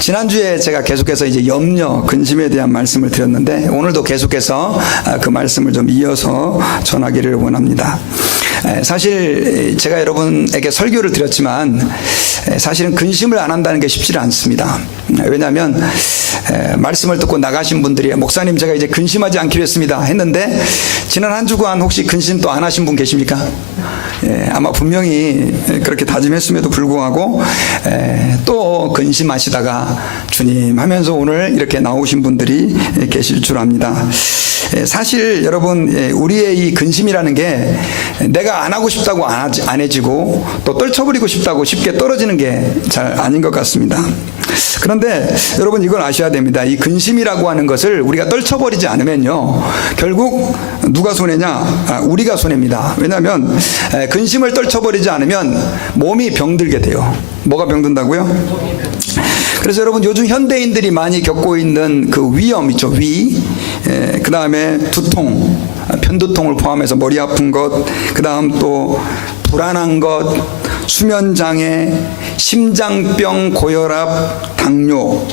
지난주에 제가 계속해서 이제 염려, 근심에 대한 말씀을 드렸는데 오늘도 계속해서 그 말씀을 좀 이어서 전하기를 원합니다. 사실 제가 여러분에게 설교를 드렸지만 사실은 근심을 안 한다는 게 쉽지 않습니다. 왜냐하면 말씀을 듣고 나가신 분들이 목사님 제가 이제 근심하지 않기로 했습니다 했는데 지난 한 주간 혹시 근심 또 안 하신 분 계십니까? 아마 분명히 그렇게 다짐했음에도 불구하고 또 근심하시다가 주님 하면서 오늘 이렇게 나오신 분들이 계실 줄 압니다. 사실 여러분 우리의 이 근심이라는 게 내가 안 하고 싶다고 안 해지고 또 떨쳐버리고 싶다고 쉽게 떨어지는 게 잘 아닌 것 같습니다. 그런데 여러분 이걸 아셔야 됩니다. 이 근심이라고 하는 것을 우리가 떨쳐버리지 않으면요 결국 누가 손해냐? 우리가 손해입니다. 왜냐하면 근심을 떨쳐버리지 않으면 몸이 병들게 돼요. 뭐가 병든다고요? 그래서 여러분 요즘 현대인들이 많이 겪고 있는 그 위험 있죠. 그 다음에 두통, 편두통을 포함해서 머리 아픈 것, 그 다음 또 불안한 것, 수면장애, 심장병, 고혈압, 당뇨.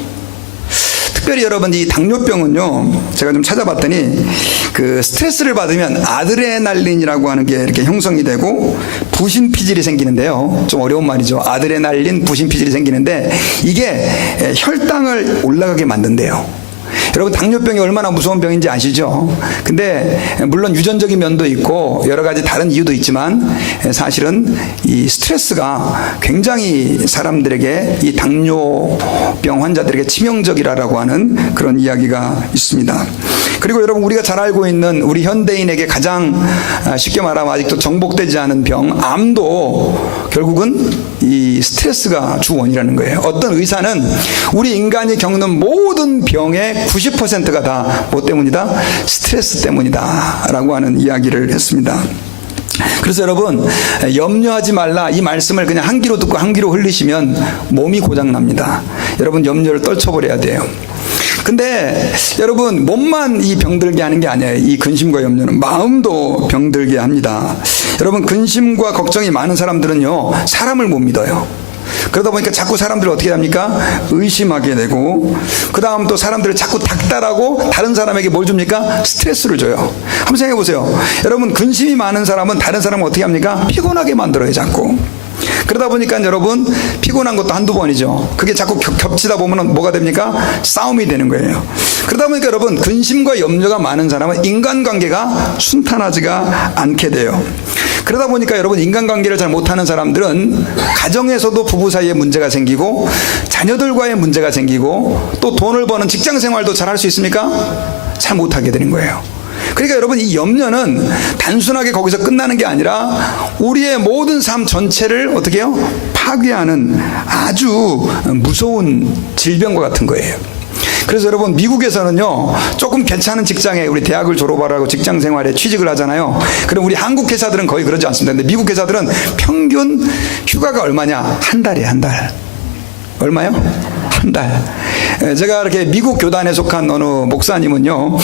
특별히 여러분 이 당뇨병은요 제가 좀 찾아봤더니 그 스트레스를 받으면 아드레날린이라고 하는 게 이렇게 형성이 되고 부신피질이 생기는데요. 좀 어려운 말이죠. 아드레날린, 부신피질이 생기는데 이게 혈당을 올라가게 만든대요. 여러분 당뇨병이 얼마나 무서운 병인지 아시죠? 근데 물론 유전적인 면도 있고 여러 가지 다른 이유도 있지만 사실은 이 스트레스가 굉장히 사람들에게 이 당뇨병 환자들에게 치명적이라고 하는 그런 이야기가 있습니다. 그리고 여러분 우리가 잘 알고 있는 우리 현대인에게 가장 쉽게 말하면 아직도 정복되지 않은 병, 암도 결국은 이 스트레스가 주 원인이라는 거예요. 어떤 의사는 우리 인간이 겪는 모든 병의 90%가 다 뭐 때문이다? 스트레스 때문이다 라고 하는 이야기를 했습니다. 그래서 여러분 염려하지 말라 이 말씀을 그냥 한 귀로 듣고 한 귀로 흘리시면 몸이 고장납니다. 여러분 염려를 떨쳐버려야 돼요. 근데 여러분 몸만 이 병들게 하는 게 아니에요. 이 근심과 염려는 마음도 병들게 합니다. 여러분 근심과 걱정이 많은 사람들은요 사람을 못 믿어요. 그러다 보니까 자꾸 사람들을 어떻게 합니까? 의심하게 되고 그 다음 또 사람들을 자꾸 닥달하고 다른 사람에게 뭘 줍니까? 스트레스를 줘요. 한번 생각해 보세요. 여러분 근심이 많은 사람은 다른 사람을 어떻게 합니까? 피곤하게 만들어요 자꾸. 그러다 보니까 여러분 피곤한 것도 한두 번이죠. 그게 자꾸 겹치다 보면 뭐가 됩니까? 싸움이 되는 거예요. 그러다 보니까 여러분 근심과 염려가 많은 사람은 인간관계가 순탄하지가 않게 돼요. 그러다 보니까 여러분 인간관계를 잘 못하는 사람들은 가정에서도 부부 사이에 문제가 생기고 자녀들과의 문제가 생기고 또 돈을 버는 직장생활도 잘 할 수 있습니까? 잘 못하게 되는 거예요. 그러니까 여러분 이 염려는 단순하게 거기서 끝나는 게 아니라 우리의 모든 삶 전체를 어떻게 해요? 파괴하는 아주 무서운 질병과 같은 거예요. 그래서 여러분 미국에서는요 조금 괜찮은 직장에 우리 대학을 졸업하라고 직장 생활에 취직을 하잖아요. 그럼 우리 한국 회사들은 거의 그러지 않습니다. 근데 미국 회사들은 평균 휴가가 얼마냐? 한 달이에요. 한 달. 얼마요? 한 달. 제가 이렇게 미국 교단에 속한 어느 목사님은요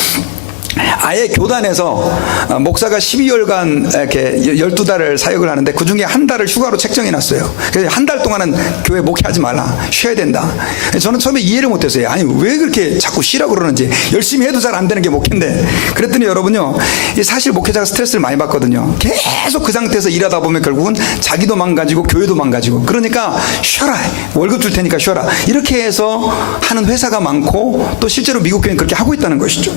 아예 교단에서 목사가 12월간 이렇게 12달을 사역을 하는데 그 중에 한 달을 휴가로 책정해 놨어요. 그래서 한 달 동안은 교회 목회하지 말라. 쉬어야 된다. 저는 처음에 이해를 못했어요. 아니 왜 그렇게 자꾸 쉬라고 그러는지. 열심히 해도 잘 안 되는 게 목회인데. 그랬더니 여러분요 사실 목회자가 스트레스를 많이 받거든요. 계속 그 상태에서 일하다 보면 결국은 자기도 망가지고 교회도 망가지고. 그러니까 쉬어라. 월급 줄 테니까 쉬어라. 이렇게 해서 하는 회사가 많고 또 실제로 미국 교회는 그렇게 하고 있다는 것이죠.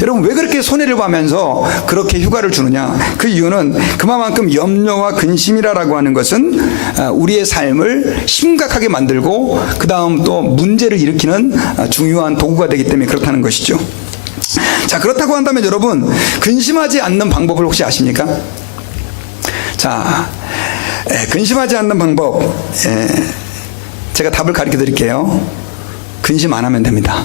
여러분 왜 그렇게 손해를 봐면서 그렇게 휴가를 주느냐? 그 이유는 그만큼 염려와 근심이라고 하는 것은 우리의 삶을 심각하게 만들고 그 다음 또 문제를 일으키는 중요한 도구가 되기 때문에 그렇다는 것이죠. 자, 그렇다고 한다면 여러분 근심하지 않는 방법을 혹시 아십니까? 자, 근심하지 않는 방법 제가 답을 가르쳐 드릴게요. 근심 안 하면 됩니다.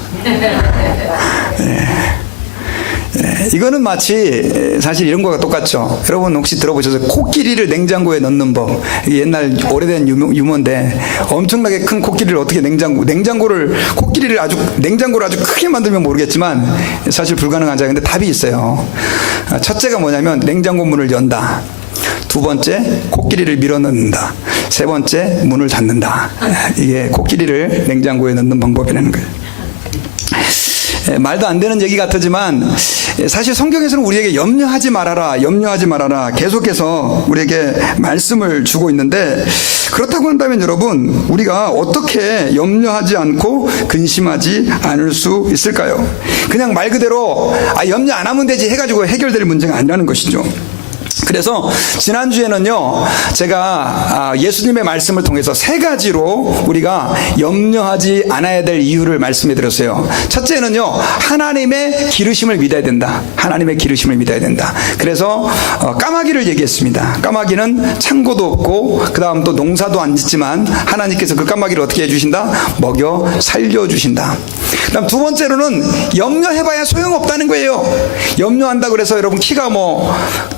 이거는 마치 사실 이런 거가 똑같죠. 여러분 혹시 들어보셨어요? 코끼리를 냉장고에 넣는 법. 옛날 오래된 유머인데 엄청나게 큰 코끼리를 어떻게 냉장고를 아주 크게 만들면 모르겠지만 사실 불가능하죠. 근데 답이 있어요. 첫째가 뭐냐면 냉장고 문을 연다. 두 번째, 코끼리를 밀어넣는다. 세 번째, 문을 닫는다. 이게 코끼리를 냉장고에 넣는 방법이라는 거예요. 말도 안 되는 얘기 같지만 사실 성경에서는 우리에게 염려하지 말아라 계속해서 우리에게 말씀을 주고 있는데, 그렇다고 한다면 여러분, 우리가 어떻게 염려하지 않고 근심하지 않을 수 있을까요? 그냥 말 그대로 염려 안 하면 되지 해가지고 해결될 문제가 아니라는 것이죠. 그래서 지난주에는요, 제가 예수님의 말씀을 통해서 세 가지로 우리가 염려하지 않아야 될 이유를 말씀해 드렸어요. 첫째는요, 하나님의 기르심을 믿어야 된다. 하나님의 기르심을 믿어야 된다. 그래서 까마귀를 얘기했습니다. 까마귀는 창고도 없고 그 다음 또 농사도 안 짓지만 하나님께서 그 까마귀를 어떻게 해주신다? 먹여 살려주신다. 그 다음 두 번째로는 염려해봐야 소용없다는 거예요. 염려한다고 해서 여러분 키가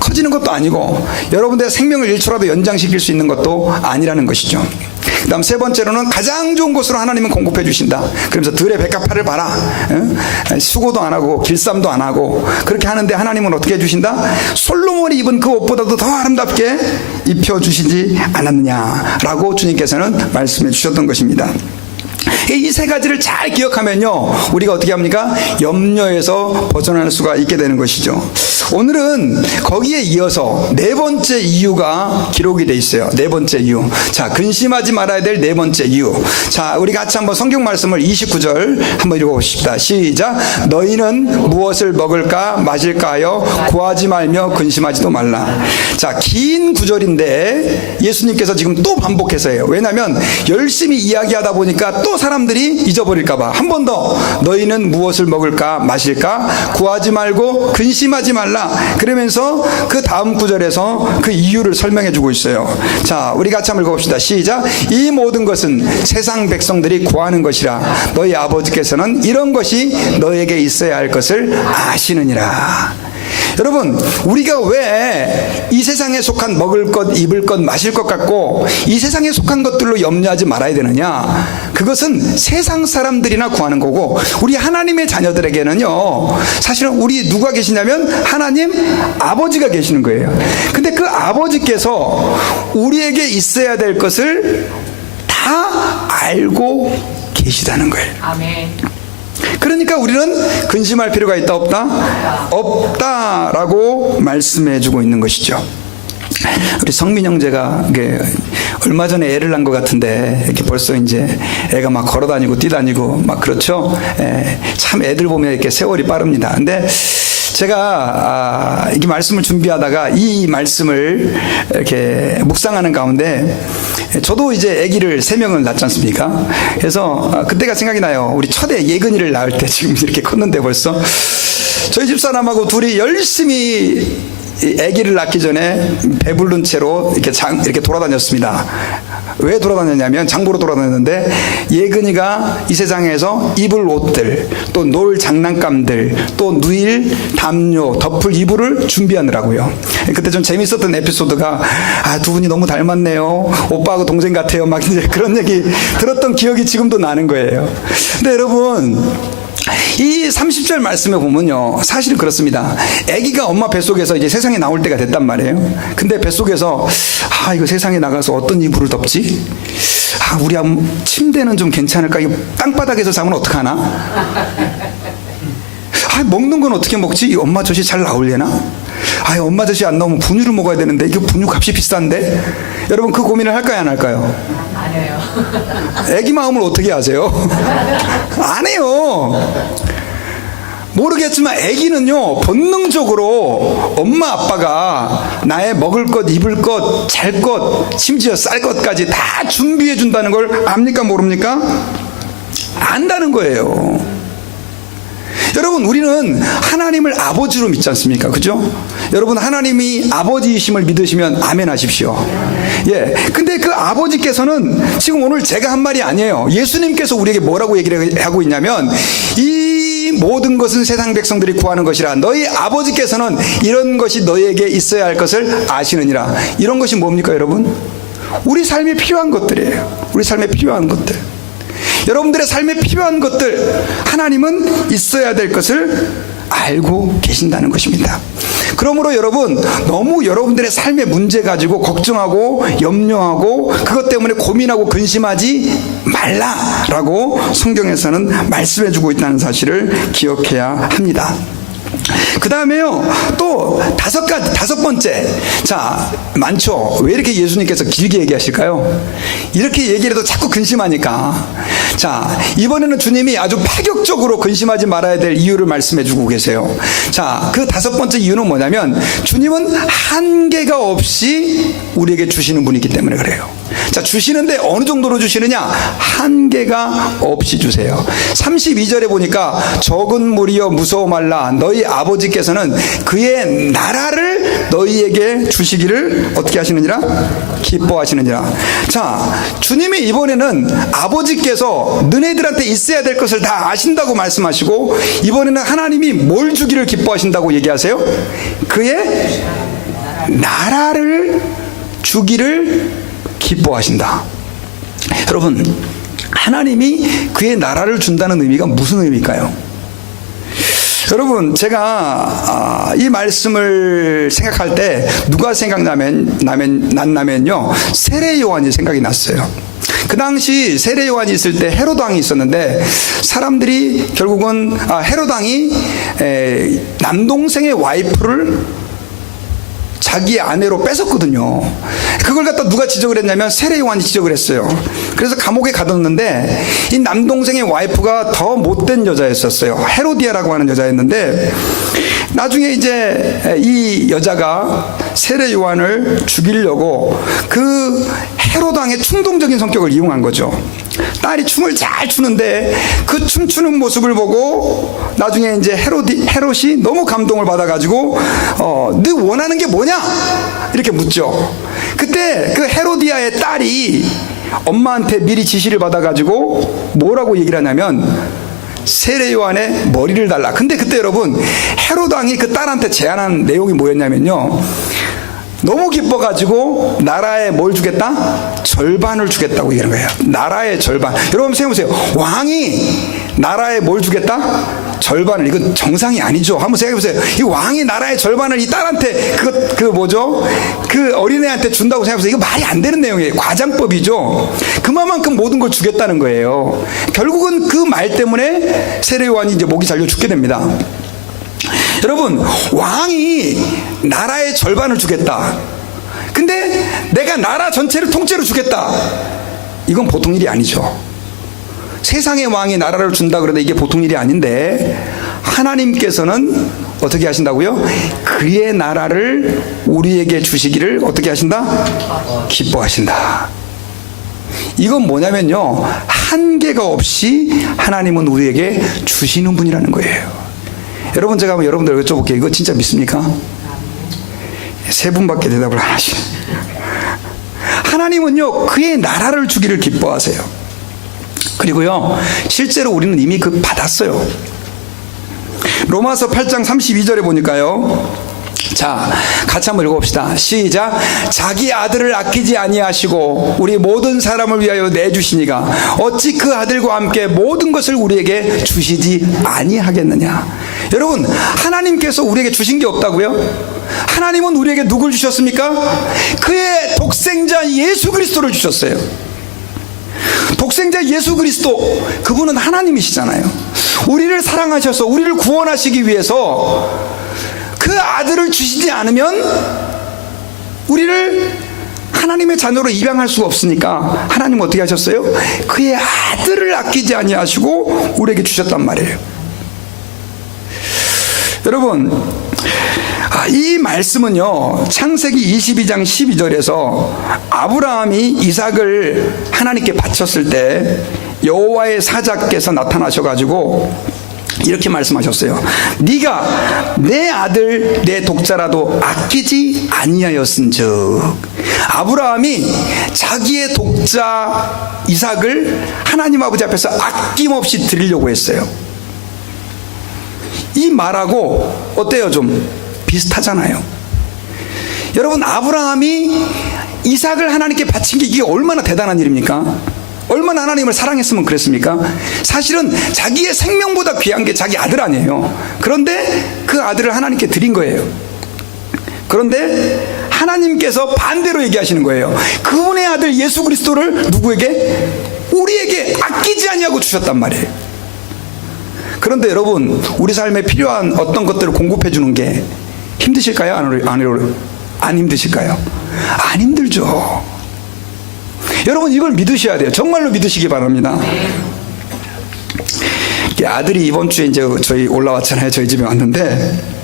커지는 것도 아니고 여러분들의 생명을 1초라도 연장시킬 수 있는 것도 아니라는 것이죠. 그 다음 세 번째로는 가장 좋은 곳으로 하나님은 공급해 주신다. 그러면서 들의 백합화를 봐라. 수고도 안 하고 길쌈도 안 하고 그렇게 하는데 하나님은 어떻게 해주신다? 솔로몬이 입은 그 옷보다도 더 아름답게 입혀주시지 않았느냐라고 주님께서는 말씀해 주셨던 것입니다. 이 세 가지를 잘 기억하면요, 우리가 어떻게 합니까? 염려에서 벗어날 수가 있게 되는 것이죠. 오늘은 거기에 이어서 네 번째 이유가 기록이 돼 있어요. 네 번째 이유. 자, 근심하지 말아야 될 네 번째 이유. 자, 우리 같이 한번 성경 말씀을 29절 한번 읽어보십시다. 시작. 너희는 무엇을 먹을까 마실까 하여 구하지 말며 근심하지도 말라. 자, 긴 구절인데 예수님께서 지금 또 반복해서 해요. 왜냐하면 열심히 이야기하다 보니까 또 사람들이 잊어버릴까봐 한 번 더 너희는 무엇을 먹을까 마실까 구하지 말고 근심하지 말라. 그러면서 그 다음 구절에서 그 이유를 설명해 주고 있어요. 자, 우리 같이 한번 읽어봅시다. 시작. 이 모든 것은 세상 백성들이 구하는 것이라 너희 아버지께서는 이런 것이 너에게 있어야 할 것을 아시느니라. 여러분, 우리가 왜 이 세상에 속한 먹을 것, 입을 것, 마실 것 같고 이 세상에 속한 것들로 염려하지 말아야 되느냐? 그것은 세상 사람들이나 구하는 거고, 우리 하나님의 자녀들에게는요, 사실은 우리 누가 계시냐면 하나님 아버지가 계시는 거예요. 근데 그 아버지께서 우리에게 있어야 될 것을 다 알고 계시다는 거예요. 아멘. 그러니까 우리는 근심할 필요가 있다 없다? 없다라고 말씀해 주고 있는 것이죠. 우리 성민 형제가 얼마 전에 애를 낳은 것 같은데 이렇게 벌써 이제 애가 막 걸어다니고 뛰다니고 막 그렇죠. 참 애들 보면 이렇게 세월이 빠릅니다. 근데 제가 이게 말씀을 준비하다가 이 말씀을 이렇게 묵상하는 가운데 저도 이제 아기를 3명을 낳지 않습니까? 그래서 그때가 생각이 나요. 우리 첫애 예근이를 낳을 때 지금 이렇게 컸는데 벌써 저희 집사람하고 둘이 열심히 아기를 낳기 전에 배부른 채로 이렇게 돌아다녔습니다. 왜 돌아다녔냐면 장보러 돌아다녔는데 예근이가 이 세상에서 입을 옷들, 또 놀 장난감들, 또 누일 담요, 덮을 이불을 준비하느라고요. 그때 좀 재밌었던 에피소드가 두 분이 너무 닮았네요. 오빠하고 동생 같아요. 막 이제 그런 얘기 들었던 기억이 지금도 나는 거예요. 근데 여러분, 이 30절 말씀에 보면요, 사실은 그렇습니다. 아기가 엄마 뱃속에서 이제 세상에 나올 때가 됐단 말이에요. 근데 뱃속에서 이거 세상에 나가서 어떤 이불을 덮지? 우리 침대는 좀 괜찮을까? 이거 땅바닥에서 자면 어떡하나? 먹는 건 어떻게 먹지? 이 엄마 젖이 잘 나오려나? 엄마 젖이 안 나오면 분유를 먹어야 되는데 이거 분유 값이 비싼데? 여러분, 그 고민을 할까요 안 할까요? 안 해요. 애기 마음을 어떻게 아세요? 안 해요. 모르겠지만 애기는요, 본능적으로 엄마 아빠가 나의 먹을 것, 입을 것, 잘 것, 심지어 쌀 것까지 다 준비해 준다는 걸 압니까 모릅니까? 안다는 거예요. 여러분, 우리는 하나님을 아버지로 믿지 않습니까? 그죠? 여러분, 하나님이 아버지이심을 믿으시면 아멘 하십시오. 근데 그 아버지께서는 지금 오늘 제가 한 말이 아니에요. 예수님께서 우리에게 뭐라고 얘기를 하고 있냐면, 이 모든 것은 세상 백성들이 구하는 것이라 너희 아버지께서는 이런 것이 너희에게 있어야 할 것을 아시느니라. 이런 것이 뭡니까 여러분? 우리 삶에 필요한 것들이에요. 우리 삶에 필요한 것들. 여러분들의 삶에 필요한 것들, 하나님은 있어야 될 것을 알고 계신다는 것입니다. 그러므로 여러분, 너무 여러분들의 삶의 문제 가지고 걱정하고 염려하고 그것 때문에 고민하고 근심하지 말라라고 성경에서는 말씀해주고 있다는 사실을 기억해야 합니다. 그 다음에요, 또 다섯 번째. 자, 많죠. 왜 이렇게 예수님께서 길게 얘기하실까요? 이렇게 얘기를 해도 자꾸 근심하니까. 자, 이번에는 주님이 아주 파격적으로 근심하지 말아야 될 이유를 말씀해 주고 계세요. 자, 그 다섯 번째 이유는 뭐냐면, 주님은 한계가 없이 우리에게 주시는 분이기 때문에 그래요. 자, 주시는데 어느 정도로 주시느냐? 한계가 없이 주세요. 32절에 보니까 적은 무리여 무서워 말라. 너희 아버지께서는 그의 나라를 너희에게 주시기를 어떻게 하시느니라? 기뻐하시느니라. 자, 주님이 이번에는 아버지께서 너네들한테 있어야 될 것을 다 아신다고 말씀하시고, 이번에는 하나님이 뭘 주기를 기뻐하신다고 얘기하세요? 그의 나라를 주기를 기뻐하신다. 여러분, 하나님이 그의 나라를 준다는 의미가 무슨 의미일까요? 여러분, 제가 이 말씀을 생각할 때 누가 났냐면요, 세례 요한이 생각이 났어요. 그 당시 세례 요한이 있을 때 헤롯 왕이 있었는데, 사람들이 결국은 헤롯 왕이 남동생의 와이프를 자기 아내로 뺏었거든요. 그걸 갖다 누가 지적을 했냐면 세례 요한이 지적을 했어요. 그래서 감옥에 가뒀는데, 이 남동생의 와이프가 더 못된 여자였었어요. 헤로디아라고 하는 여자였는데, 나중에 이제 이 여자가 세례 요한을 죽이려고 그 헤롯 왕의 충동적인 성격을 이용한 거죠. 딸이 춤을 잘 추는데 그 춤추는 모습을 보고 나중에 이제 헤롯이 너무 감동을 받아가지고 너 원하는 게 뭐냐? 이렇게 묻죠. 그때 그 헤로디아의 딸이 엄마한테 미리 지시를 받아가지고 뭐라고 얘기를 하냐면 세례 요한의 머리를 달라. 근데 그때 여러분, 헤롯 왕이 그 딸한테 제안한 내용이 뭐였냐면요, 너무 기뻐가지고 나라에 뭘 주겠다? 절반을 주겠다고 얘기하는 거예요. 나라의 절반. 여러분 생각해보세요. 왕이 나라에 뭘 주겠다? 절반을. 이건 정상이 아니죠. 한번 생각해보세요. 이 왕이 나라의 절반을 이 딸한테 그 어린애한테 준다고 생각해보세요. 이거 말이 안 되는 내용이에요. 과장법이죠. 그만큼 모든 걸 주겠다는 거예요. 결국은 그 말 때문에 세례 요한이 이제 목이 잘려 죽게 됩니다. 여러분, 왕이 나라의 절반을 주겠다. 근데 내가 나라 전체를 통째로 주겠다. 이건 보통 일이 아니죠. 세상의 왕이 나라를 준다 그러는데 이게 보통 일이 아닌데, 하나님께서는 어떻게 하신다고요? 그의 나라를 우리에게 주시기를 어떻게 하신다? 기뻐하신다. 이건 뭐냐면요, 한계가 없이 하나님은 우리에게 주시는 분이라는 거예요. 여러분, 제가 한번 여러분들 여쭤볼게요. 이거 진짜 믿습니까? 세 분밖에 대답을 안 하시네. 하나님은요, 그의 나라를 주기를 기뻐하세요. 그리고요, 실제로 우리는 이미 받았어요. 로마서 8장 32절에 보니까요, 자, 같이 한번 읽어봅시다. 시작. 자기 아들을 아끼지 아니하시고 우리 모든 사람을 위하여 내주시니가 어찌 그 아들과 함께 모든 것을 우리에게 주시지 아니하겠느냐. 여러분, 하나님께서 우리에게 주신 게 없다고요? 하나님은 우리에게 누굴 주셨습니까? 그의 독생자 예수 그리스도를 주셨어요. 독생자 예수 그리스도, 그분은 하나님이시잖아요. 우리를 사랑하셔서 우리를 구원하시기 위해서 그 아들을 주시지 않으면 우리를 하나님의 자녀로 입양할 수가 없으니까 하나님은 어떻게 하셨어요? 그의 아들을 아끼지 아니하시고 우리에게 주셨단 말이에요. 여러분, 이 말씀은요, 창세기 22장 12절에서 아브라함이 이삭을 하나님께 바쳤을 때 여호와의 사자께서 나타나셔가지고 이렇게 말씀하셨어요. 네가 내 아들 내 독자라도 아끼지 아니하였은즉. 아브라함이 자기의 독자 이삭을 하나님 아버지 앞에서 아낌없이 드리려고 했어요. 이 말하고 어때요? 좀 비슷하잖아요. 여러분, 아브라함이 이삭을 하나님께 바친 게 이게 얼마나 대단한 일입니까? 얼마나 하나님을 사랑했으면 그랬습니까? 사실은 자기의 생명보다 귀한 게 자기 아들 아니에요. 그런데 그 아들을 하나님께 드린 거예요. 그런데 하나님께서 반대로 얘기하시는 거예요. 그분의 아들 예수 그리스도를 누구에게? 우리에게 아끼지 아니하고 주셨단 말이에요. 그런데 여러분, 우리 삶에 필요한 어떤 것들을 공급해 주는 게 힘드실까요? 안 힘드실까요? 안 힘들죠. 여러분, 이걸 믿으셔야 돼요. 정말로 믿으시기 바랍니다. 아들이 이번 주에 이제 저희 올라왔잖아요. 저희 집에 왔는데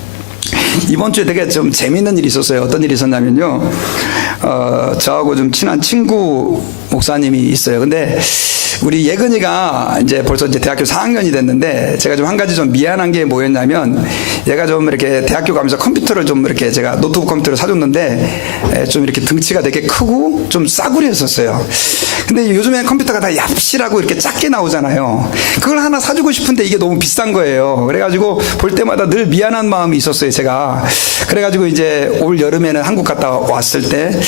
이번 주에 되게 좀 재미있는 일이 있었어요. 어떤 일이 있었냐면요, 저하고 좀 친한 친구 목사님이 있어요. 근데 우리 예근이가 이제 벌써 이제 대학교 4학년이 됐는데, 제가 좀 한 가지 좀 미안한 게 뭐였냐면, 얘가 좀 이렇게 대학교 가면서 컴퓨터를 좀 이렇게 제가 노트북 컴퓨터를 사줬는데 좀 이렇게 등치가 되게 크고 좀 싸구려였었어요. 근데 요즘엔 컴퓨터가 다 얍실하고 이렇게 작게 나오잖아요. 그걸 하나 사주고 싶은데 이게 너무 비싼 거예요. 그래가지고 볼 때마다 늘 미안한 마음이 있었어요, 제가. 그래가지고 이제 올 여름에는 한국 갔다 왔을 때,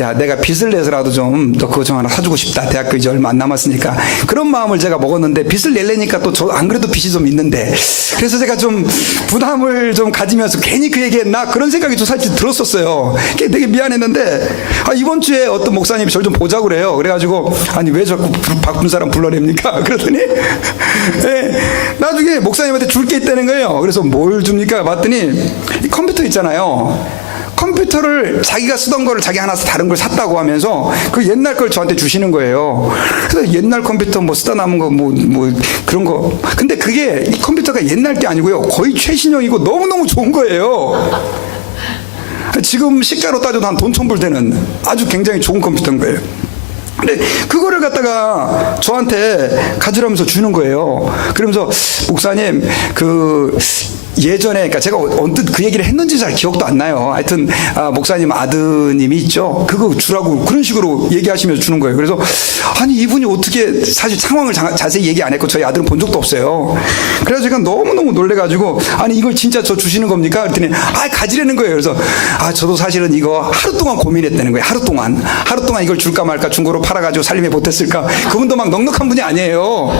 야, 내가 빚을 내서라도 좀 너 그거 좀 하나 사주고 싶다. 대학교 이제 얼마 안 남았으니까. 그런 마음을 제가 먹었는데, 빚을 내려니까 또 저 안 그래도 빚이 좀 있는데, 그래서 제가 좀 부담을 좀 가지면서 괜히 그 얘기했나 그런 생각이 좀 사실 들었었어요. 되게 미안했는데, 이번 주에 어떤 목사님이 저를 좀 보자고 그래요. 그래가지고 아니 왜 자꾸 바쁜 사람 불러냅니까? 그러더니 나중에 목사님한테 줄 게 있다는 거예요. 그래서 뭘 줍니까? 봤더니 이 컴퓨터 있잖아요. 컴퓨터를 자기가 쓰던 거를 자기 하나 다른 걸 샀다고 하면서 그 옛날 걸 저한테 주시는 거예요. 그래서 옛날 컴퓨터 뭐 쓰다 남은 거 뭐 그런 거. 근데 그게 이 컴퓨터가 옛날 게 아니고요, 거의 최신형이고 너무너무 좋은 거예요. 지금 시가로 따져도 한 돈 1,000불 되는 아주 굉장히 좋은 컴퓨터인 거예요. 근데 그거를 갖다가 저한테 가지라면서 주는 거예요. 그러면서 목사님, 예전에, 그러니까 제가 언뜻 그 얘기를 했는지 잘 기억도 안 나요. 하여튼 목사님 아드님이 있죠. 그거 주라고 그런 식으로 얘기하시면서 주는 거예요. 그래서 아니 이분이 어떻게, 사실 상황을 자세히 얘기 안 했고 저희 아들은 본 적도 없어요. 그래서 제가 너무너무 놀래가지고 아니 이걸 진짜 저 주시는 겁니까? 그랬더니 가지라는 거예요. 그래서 저도 사실은 이거 하루 동안 고민했다는 거예요. 하루 동안 이걸 줄까 말까, 중고로 팔아가지고 살림에 보탰을까. 그분도 막 넉넉한 분이 아니에요.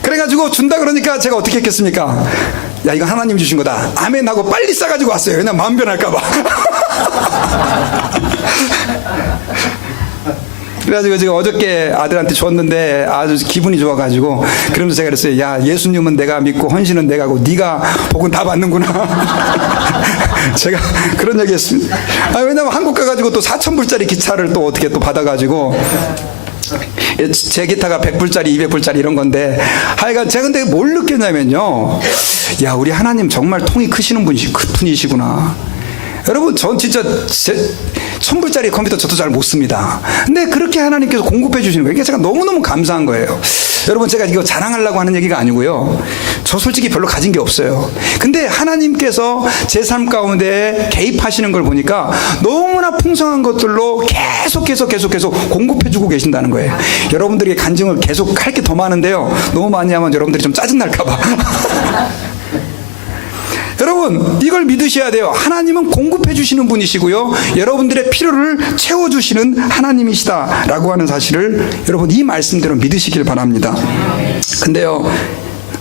그래가지고 준다 그러니까 제가 어떻게 했겠습니까? 야, 이거 하나님 주신 거다, 아멘 하고 빨리 싸가지고 왔어요. 그냥 마음 변할까봐. 그래가지고 제가 어저께 아들한테 줬는데 아주 기분이 좋아가지고, 그러면서 제가 그랬어요. 야, 예수님은 내가 믿고 헌신은 내가 하고 네가 복은 다 받는구나. 제가 그런 얘기 했습니다. 왜냐면 한국 가가지고 또 4,000불짜리 기차를 또 어떻게 또 받아가지고, 제 기타가 100불짜리 200불짜리 이런 건데, 하여간 제가 근데 뭘 느꼈냐면요, 야, 우리 하나님 정말 통이 크시는 분이시구나. 여러분, 전 진짜 1,000불짜리 컴퓨터 저도 잘 못 씁니다. 근데 그렇게 하나님께서 공급해 주시는 거예요. 그러니까 제가 너무너무 감사한 거예요. 여러분, 제가 이거 자랑하려고 하는 얘기가 아니고요, 저 솔직히 별로 가진 게 없어요. 근데 하나님께서 제 삶 가운데 개입하시는 걸 보니까 너무나 풍성한 것들로 계속 공급해 주고 계신다는 거예요. 여러분들에게 간증을 계속 할 게 더 많은데요, 너무 많이 하면 여러분들이 좀 짜증날까 봐. 여러분, 이걸 믿으셔야 돼요. 하나님은 공급해 주시는 분이시고요, 여러분들의 필요를 채워주시는 하나님이시다라고 하는 사실을 여러분 이 말씀대로 믿으시길 바랍니다. 근데요,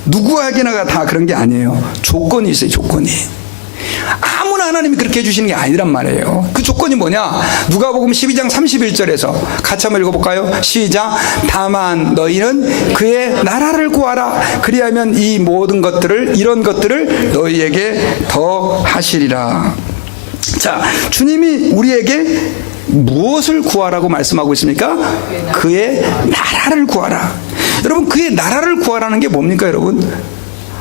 누구에게나 다 그런 게 아니에요. 조건이 있어요. 조건이. 아무나 하나님이 그렇게 해주시는 게 아니란 말이에요. 그 조건이 뭐냐? 누가복음 12장 31절에서 같이 한번 읽어볼까요? 시작. 다만 너희는 그의 나라를 구하라. 그리하면 이 모든 것들을, 이런 것들을 너희에게 더 하시리라. 자, 주님이 우리에게 무엇을 구하라고 말씀하고 있습니까? 그의 나라를 구하라. 여러분, 그의 나라를 구하라는 게 뭡니까, 여러분?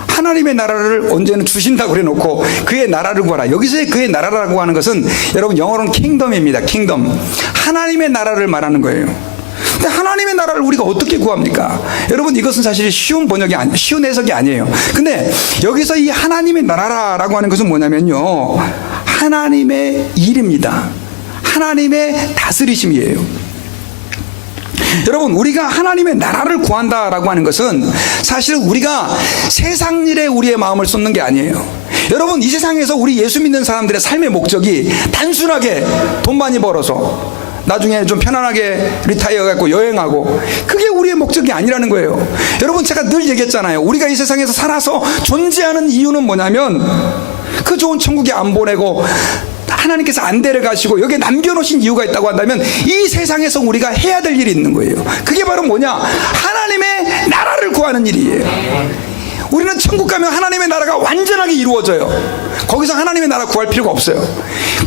하나님의 나라를 언제는 주신다고 그래 놓고 그의 나라를 구하라. 여기서의 그의 나라라고 하는 것은 여러분 영어로는 킹덤입니다. 킹덤. 하나님의 나라를 말하는 거예요. 근데 하나님의 나라를 우리가 어떻게 구합니까? 여러분, 이것은 사실 쉬운 해석이 아니에요. 근데 여기서 이 하나님의 나라라고 하는 것은 뭐냐면요, 하나님의 일입니다. 하나님의 다스리심이에요. 여러분, 우리가 하나님의 나라를 구한다라고 하는 것은 사실 우리가 세상 일에 우리의 마음을 쏟는 게 아니에요. 여러분, 이 세상에서 우리 예수 믿는 사람들의 삶의 목적이 단순하게 돈 많이 벌어서 나중에 좀 편안하게 리타이어 갖고 여행하고, 그게 우리의 목적이 아니라는 거예요. 여러분, 제가 늘 얘기했잖아요. 우리가 이 세상에서 살아서 존재하는 이유는 뭐냐면 그 좋은 천국에 안 보내고 하나님께서 안 데려가시고 여기에 남겨놓으신 이유가 있다고 한다면 이 세상에서 우리가 해야 될 일이 있는 거예요. 그게 바로 뭐냐? 하나님의 나라를 구하는 일이에요. 우리는 천국 가면 하나님의 나라가 완전하게 이루어져요. 거기서 하나님의 나라 구할 필요가 없어요.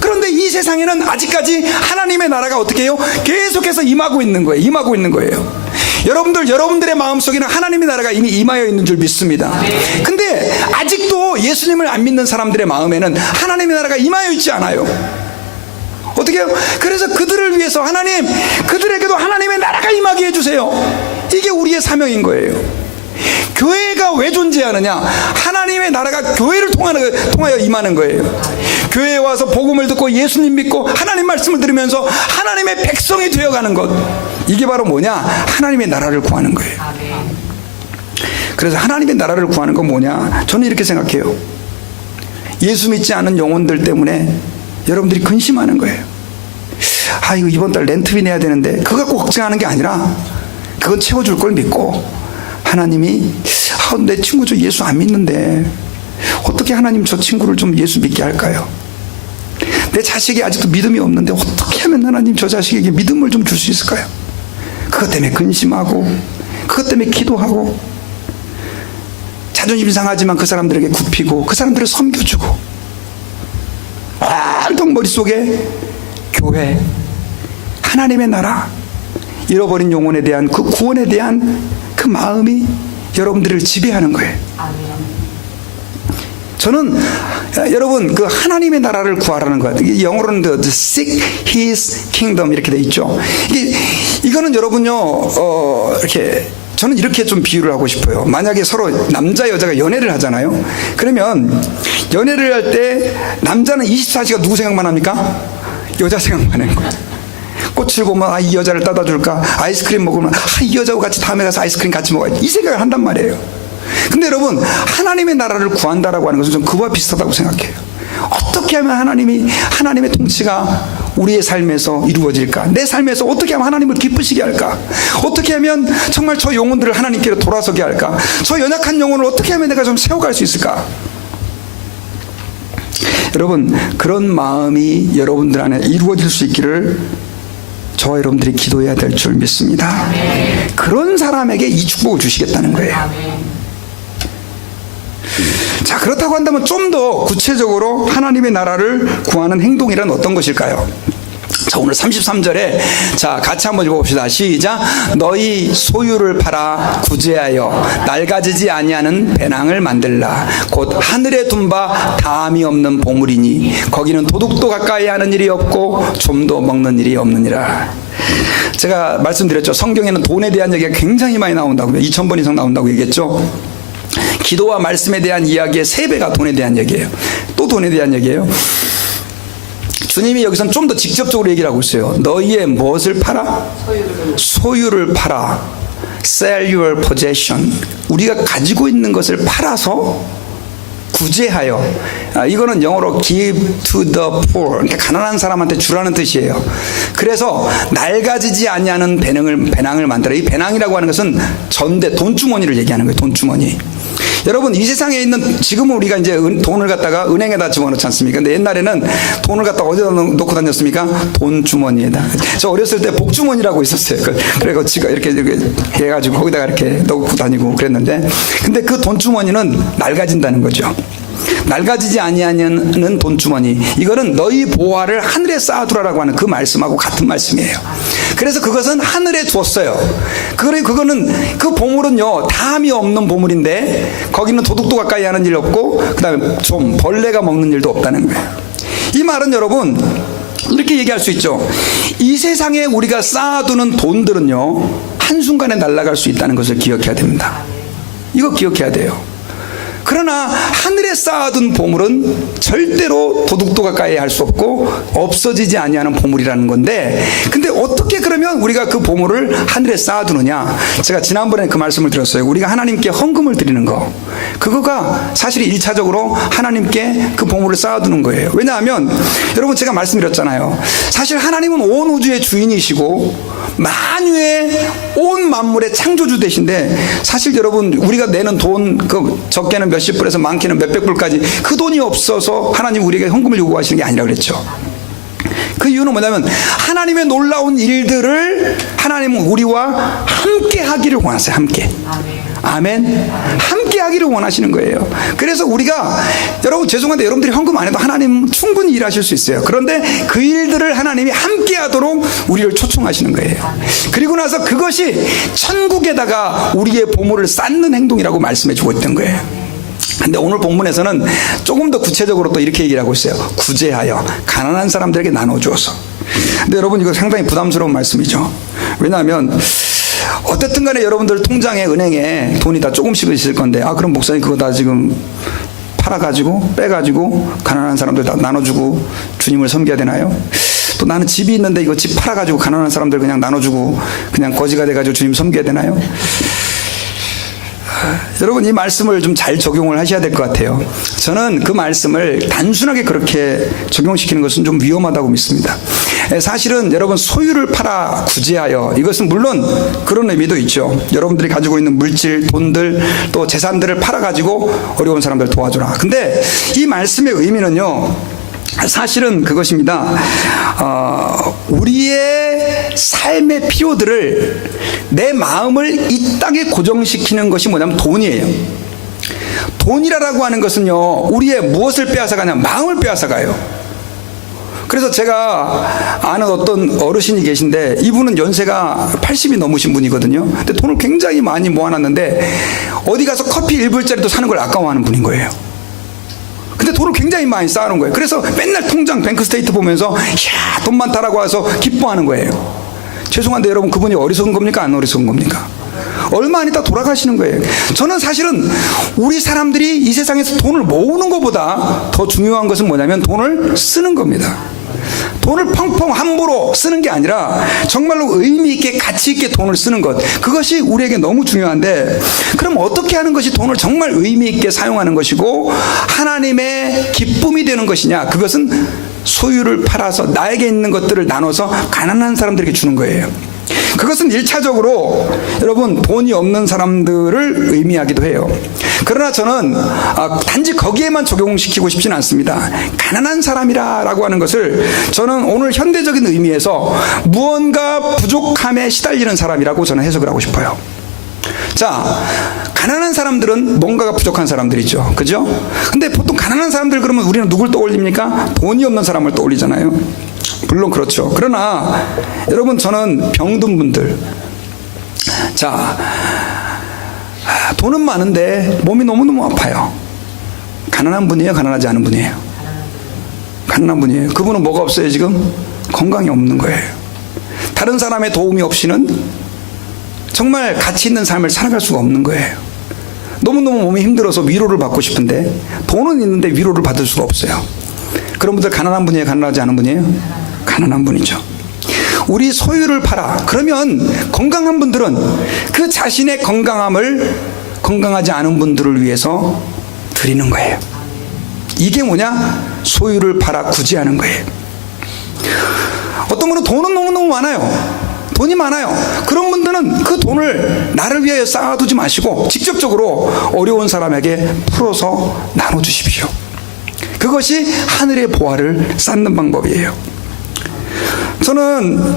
그런데 이 세상에는 아직까지 하나님의 나라가 어떻게 해요? 계속해서 임하고 있는 거예요. 임하고 있는 거예요. 여러분들의 마음속에는 하나님의 나라가 이미 임하여 있는 줄 믿습니다. 근데 아직도 예수님을 안 믿는 사람들의 마음에는 하나님의 나라가 임하여 있지 않아요. 어떻게 해요? 그래서 그들을 위해서 하나님, 그들에게도 하나님의 나라가 임하게 해주세요. 이게 우리의 사명인 거예요. 교회가 왜 존재하느냐? 하나님의 나라가 교회를 통하여 임하는 거예요. 교회에 와서 복음을 듣고 예수님 믿고 하나님 말씀을 들으면서 하나님의 백성이 되어가는 것, 이게 바로 뭐냐? 하나님의 나라를 구하는 거예요. 그래서 하나님의 나라를 구하는 건 뭐냐? 저는 이렇게 생각해요. 예수 믿지 않은 영혼들 때문에 여러분들이 근심하는 거예요. 아, 이거 이번 달 렌트비 내야 되는데 그거 갖고 걱정하는 게 아니라 그건 채워줄 걸 믿고, 하나님이 내 친구 저 예수 안 믿는데 어떻게 하나님 저 친구를 좀 예수 믿게 할까요? 내 자식이 아직도 믿음이 없는데 어떻게 하면 하나님 저 자식에게 믿음을 좀 줄 수 있을까요? 그것 때문에 근심하고, 그것 때문에 기도하고, 자존심 상하지만 그 사람들에게 굽히고, 그 사람들을 섬겨주고, 온통 머릿속에 교회, 하나님의 나라, 잃어버린 영혼에 대한 그 구원에 대한 그 마음이 여러분들을 지배하는 거예요. 저는 여러분 그 하나님의 나라를 구하라는 것, 영어로는 the seek His kingdom 이렇게 돼 있죠. 이거는 여러분요 이렇게, 저는 이렇게 좀 비유를 하고 싶어요. 만약에 서로 남자 여자가 연애를 하잖아요. 그러면 연애를 할 때 남자는 24시간 누구 생각만 합니까? 여자 생각만 해요. 꽃을 보면 이 여자를 따다 줄까? 아이스크림 먹으면 이 여자하고 같이 다음에 가서 아이스크림 같이 먹어야 이 생각을 한단 말이에요. 근데 여러분, 하나님의 나라를 구한다라고 하는 것은 좀 그와 비슷하다고 생각해요. 어떻게 하면 하나님의 통치가 우리의 삶에서 이루어질까? 내 삶에서 어떻게 하면 하나님을 기쁘시게 할까? 어떻게 하면 정말 저 영혼들을 하나님께로 돌아서게 할까? 저 연약한 영혼을 어떻게 하면 내가 좀 세워갈 수 있을까? 여러분, 그런 마음이 여러분들 안에 이루어질 수 있기를 저와 여러분들이 기도해야 될 줄 믿습니다. 그런 사람에게 이 축복을 주시겠다는 거예요. 자, 그렇다고 한다면 좀 더 구체적으로 하나님의 나라를 구하는 행동이란 어떤 것일까요? 자, 오늘 33절에 자, 같이 한번 읽어봅시다. 시작. 너희 소유를 팔아 구제하여 낡아지지 아니하는 배낭을 만들라. 곧 하늘에 둔 바 다함이 없는 보물이니 거기는 도둑도 가까이 하는 일이 없고 좀도 먹는 일이 없느니라. 제가 말씀드렸죠. 성경에는 돈에 대한 얘기가 굉장히 많이 나온다고요. 2000번 이상 나온다고 얘기했죠. 기도와 말씀에 대한 이야기의 3배가 돈에 대한 얘기예요. 또 돈에 대한 얘기예요. 주님이 여기서는 좀 더 직접적으로 얘기를 하고 있어요. 너희의 무엇을 팔아? 소유를 팔아. Sell your possession. 우리가 가지고 있는 것을 팔아서 구제하여. 이거는 영어로 give to the poor. 그러니까 가난한 사람한테 주라는 뜻이에요. 그래서 낡아지지 아니하는 배낭을 만들어. 이 배낭이라고 하는 것은 전대, 돈주머니를 얘기하는 거예요. 돈주머니. 여러분, 이 세상에 있는, 지금은 우리가 이제 돈을 갖다가 은행에다 집어넣지 않습니까? 근데 옛날에는 돈을 갖다 어디다 놓고 다녔습니까? 돈 주머니에다. 저 어렸을 때 복주머니라고 있었어요. 그래서 지가 이렇게 해가지고 거기다가 이렇게 넣고 다니고 그랬는데, 근데 그 돈 주머니는 낡아진다는 거죠. 낡아지지 아니하는 돈주머니, 이거는 너희 보화를 하늘에 쌓아두라라고 하는 그 말씀하고 같은 말씀이에요. 그래서 그것은 하늘에 두었어요. 그거는 그 보물은요 다함이 없는 보물인데 거기는 도둑도 가까이 하는 일 없고 그 다음에 좀 벌레가 먹는 일도 없다는 거예요. 이 말은 여러분 이렇게 얘기할 수 있죠. 이 세상에 우리가 쌓아두는 돈들은요 한순간에 날아갈 수 있다는 것을 기억해야 됩니다. 이거 기억해야 돼요. 그러나 하늘에 쌓아둔 보물은 절대로 도둑도 가까이 할 수 없고 없어지지 아니하는 보물이라는 건데, 근데 어떻게 그러면 우리가 그 보물을 하늘에 쌓아두느냐? 제가 지난번에 그 말씀을 드렸어요. 우리가 하나님께 헌금을 드리는 거, 그거가 사실 1차적으로 하나님께 그 보물을 쌓아두는 거예요. 왜냐하면 여러분 제가 말씀드렸잖아요. 사실 하나님은 온 우주의 주인이시고 만유의 온 만물의 창조주 되신데, 사실 여러분 우리가 내는 돈 적게는 몇십 불에서 많게는 몇백 불까지 그 돈이 없어서 하나님 우리에게 헌금을 요구하시는 게 아니라 그랬죠. 그 이유는 뭐냐면 하나님의 놀라운 일들을 하나님은 우리와 함께 하기를 원하세요. 함께. 아멘. 함께 하기를 원하시는 거예요. 그래서 우리가, 여러분 죄송한데 여러분들이 헌금 안 해도 하나님 충분히 일하실 수 있어요. 그런데 그 일들을 하나님이 함께 하도록 우리를 초청하시는 거예요. 그리고 나서 그것이 천국에다가 우리의 보물을 쌓는 행동이라고 말씀해 주고 있던 거예요. 근데 오늘 본문에서는 조금 더 구체적으로 또 이렇게 얘기를 하고 있어요. 구제하여 가난한 사람들에게 나눠주어서. 근데 여러분 이거 상당히 부담스러운 말씀이죠. 왜냐하면 어쨌든 간에 여러분들 통장에, 은행에 돈이 다 조금씩 있을 건데, 그럼 목사님 그거 다 지금 팔아가지고 빼가지고 가난한 사람들 다 나눠주고 주님을 섬겨야 되나요? 또 나는 집이 있는데 이거 집 팔아가지고 가난한 사람들 그냥 나눠주고 그냥 거지가 돼가지고 주님 섬겨야 되나요? 여러분 이 말씀을 좀 잘 적용을 하셔야 될 것 같아요. 저는 그 말씀을 단순하게 그렇게 적용시키는 것은 좀 위험하다고 믿습니다. 사실은 여러분 소유를 팔아 구제하여, 이것은 물론 그런 의미도 있죠. 여러분들이 가지고 있는 물질, 돈들, 또 재산들을 팔아가지고 어려운 사람들 도와주라. 근데 이 말씀의 의미는요, 사실은 그것입니다. 우리의 삶의 필요들을, 내 마음을 이 땅에 고정시키는 것이 뭐냐면 돈이에요. 돈이라고 하는 것은요, 우리의 무엇을 빼앗아가냐? 마음을 빼앗아가요. 그래서 제가 아는 어떤 어르신이 계신데, 이분은 연세가 80이 넘으신 분이거든요. 근데 돈을 굉장히 많이 모아놨는데 어디 가서 커피 1불짜리도 사는 걸 아까워하는 분인 거예요. 근데 돈을 굉장히 많이 쌓아놓은 거예요. 그래서 맨날 통장 뱅크 스테이트 보면서 이야 돈 많다라고 해서 기뻐하는 거예요. 죄송한데 여러분, 그분이 어리석은 겁니까? 안 어리석은 겁니까? 얼마 안 있다 돌아가시는 거예요. 저는 사실은 우리 사람들이 이 세상에서 돈을 모으는 것보다 더 중요한 것은 뭐냐면 돈을 쓰는 겁니다. 돈을 펑펑 함부로 쓰는 게 아니라 정말로 의미 있게, 가치 있게 돈을 쓰는 것, 그것이 우리에게 너무 중요한데, 그럼 어떻게 하는 것이 돈을 정말 의미 있게 사용하는 것이고 하나님의 기쁨이 되는 것이냐? 그것은 소유를 팔아서 나에게 있는 것들을 나눠서 가난한 사람들에게 주는 거예요. 그것은 1차적으로 여러분 돈이 없는 사람들을 의미하기도 해요. 그러나 저는 단지 거기에만 적용시키고 싶지는 않습니다. 가난한 사람이라고 하는 것을 저는 오늘 현대적인 의미에서 무언가 부족함에 시달리는 사람이라고 저는 해석을 하고 싶어요. 자, 가난한 사람들은 뭔가가 부족한 사람들이죠. 그죠? 근데 보통 가난한 사람들 그러면 우리는 누굴 떠올립니까? 돈이 없는 사람을 떠올리잖아요. 물론 그렇죠. 그러나 여러분, 저는 병든 분들, 자, 돈은 많은데 몸이 너무너무 아파요. 가난한 분이에요? 가난하지 않은 분이에요? 가난한 분이에요. 그분은 뭐가 없어요? 지금 건강이 없는 거예요. 다른 사람의 도움이 없이는 정말 가치 있는 삶을 살아갈 수가 없는 거예요. 너무너무 몸이 힘들어서 위로를 받고 싶은데 돈은 있는데 위로를 받을 수가 없어요. 그런 분들 가난한 분이에요? 가난하지 않은 분이에요? 가난한 분이죠. 우리 소유를 팔아. 그러면 건강한 분들은 그 자신의 건강함을 건강하지 않은 분들을 위해서 드리는 거예요. 이게 뭐냐? 소유를 팔아 구제하는 거예요. 어떤 분은 돈은 너무너무 많아요. 돈이 많아요. 그런 분들은 그 돈을 나를 위하여 쌓아두지 마시고 직접적으로 어려운 사람에게 풀어서 나눠주십시오. 그것이 하늘의 보화를 쌓는 방법이에요. 저는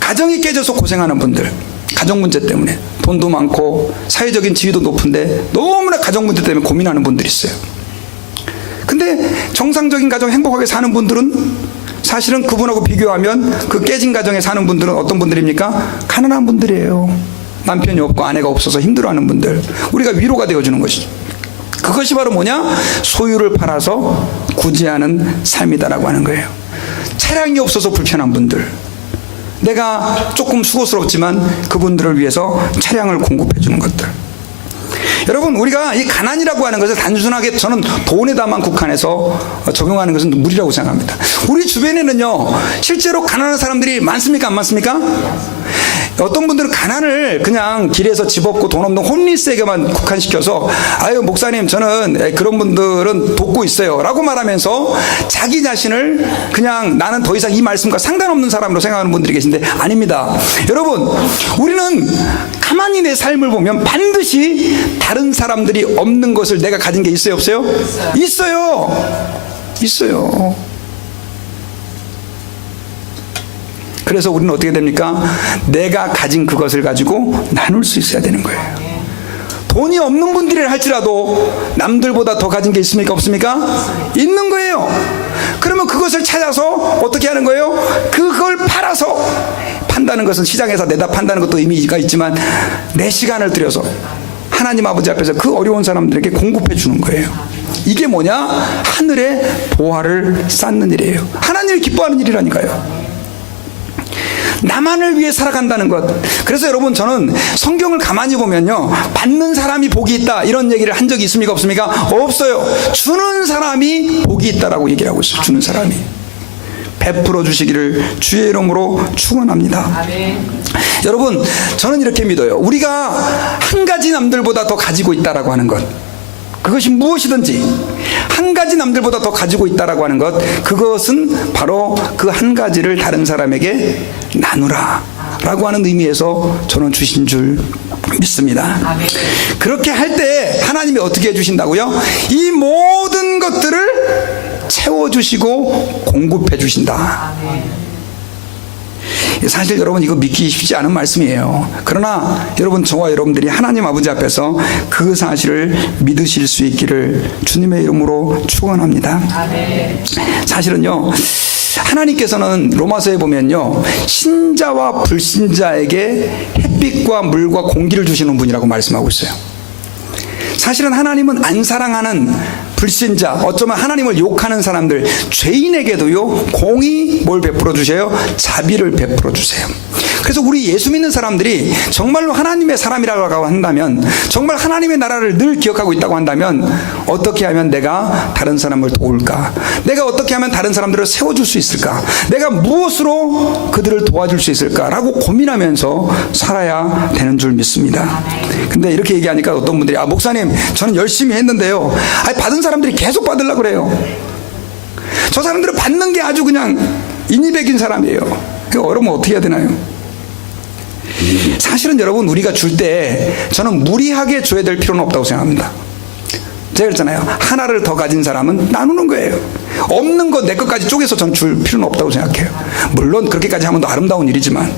가정이 깨져서 고생하는 분들, 가정 문제 때문에 돈도 많고 사회적인 지위도 높은데 너무나 가정 문제 때문에 고민하는 분들이 있어요. 근데 정상적인 가정 행복하게 사는 분들은 사실은 그분하고 비교하면 그 깨진 가정에 사는 분들은 어떤 분들입니까? 가난한 분들이에요. 남편이 없고 아내가 없어서 힘들어하는 분들, 우리가 위로가 되어주는 것이죠. 그것이 바로 뭐냐? 소유를 팔아서 구제하는 삶이다라고 하는 거예요. 차량이 없어서 불편한 분들, 내가 조금 수고스럽지만 그분들을 위해서 차량을 공급해 주는 것들. 여러분, 우리가 이 가난이라고 하는 것을 단순하게 저는 돈에다만 국한해서 적용하는 것은 무리라고 생각합니다. 우리 주변에는요 실제로 가난한 사람들이 많습니까? 안 많습니까? 어떤 분들은 가난을 그냥 길에서 집 없고 돈 없는 홈리스에게만 국한시켜서 아유 목사님 저는 그런 분들은 돕고 있어요 라고 말하면서 자기 자신을 그냥 나는 더 이상 이 말씀과 상관없는 사람으로 생각하는 분들이 계신데 아닙니다. 여러분 우리는 가만히 내 삶을 보면 반드시 다른 사람들이 없는 것을 내가 가진 게 있어요 없어요? 있어요. 그래서 우리는 어떻게 됩니까? 내가 가진 그것을 가지고 나눌 수 있어야 되는 거예요. 돈이 없는 분들이라 할지라도 남들보다 더 가진 게 있습니까? 없습니까? 있는 거예요. 그러면 그것을 찾아서 어떻게 하는 거예요? 그걸 팔아서, 판다는 것은 시장에서 내다 판다는 것도 의미가 있지만 내 시간을 들여서 하나님 아버지 앞에서 그 어려운 사람들에게 공급해 주는 거예요. 이게 뭐냐? 하늘의 보화를 쌓는 일이에요. 하나님이 기뻐하는 일이라니까요. 나만을 위해 살아간다는 것. 그래서 여러분 저는 성경을 가만히 보면요, 받는 사람이 복이 있다 이런 얘기를 한 적이 있습니까? 없습니까? 없어요. 주는 사람이 복이 있다라고 얘기를 하고 있어요. 주는 사람이. 베풀어 주시기를 주의 이름으로 축원합니다. 아멘. 여러분 저는 이렇게 믿어요. 우리가 한 가지 남들보다 더 가지고 있다라고 하는 것, 그것이 무엇이든지 한 가지 남들보다 더 가지고 있다라고 하는 것, 그것은 바로 그 한 가지를 다른 사람에게 나누라 라고 하는 의미에서 저는 주신 줄 믿습니다. 아멘. 그렇게 할 때 하나님이 어떻게 해주신다고요? 이 모든 것들을 채워주시고 공급해 주신다. 아멘. 사실 여러분 이거 믿기 쉽지 않은 말씀이에요. 그러나 여러분, 저와 여러분들이 하나님 아버지 앞에서 그 사실을 믿으실 수 있기를 주님의 이름으로 축원합니다. 사실은요, 하나님께서는 로마서에 보면요, 신자와 불신자에게 햇빛과 물과 공기를 주시는 분이라고 말씀하고 있어요. 사실은 하나님은 안 사랑하는 불신자, 어쩌면 하나님을 욕하는 사람들, 죄인에게도요 공의 뭘 베풀어 주세요? 자비를 베풀어 주세요. 그래서 우리 예수 믿는 사람들이 정말로 하나님의 사람이라고 한다면, 정말 하나님의 나라를 늘 기억하고 있다고 한다면, 어떻게 하면 내가 다른 사람을 도울까? 내가 어떻게 하면 다른 사람들을 세워줄 수 있을까? 내가 무엇으로 그들을 도와줄 수 있을까? 라고 고민하면서 살아야 되는 줄 믿습니다. 근데 이렇게 얘기하니까 어떤 분들이, 아 목사님 저는 열심히 했는데요, 받은 사람들이 계속 받으려고 그래요. 저 사람들은 받는 게 아주 그냥 인이백인 사람이에요. 그러면 어떻게 해야 되나요? 사실은 여러분, 우리가 줄 때 저는 무리하게 줘야 될 필요는 없다고 생각합니다. 제가 그랬잖아요. 하나를 더 가진 사람은 나누는 거예요. 없는 거 내 것까지 쪼개서 전 줄 필요는 없다고 생각해요. 물론 그렇게까지 하면 더 아름다운 일이지만,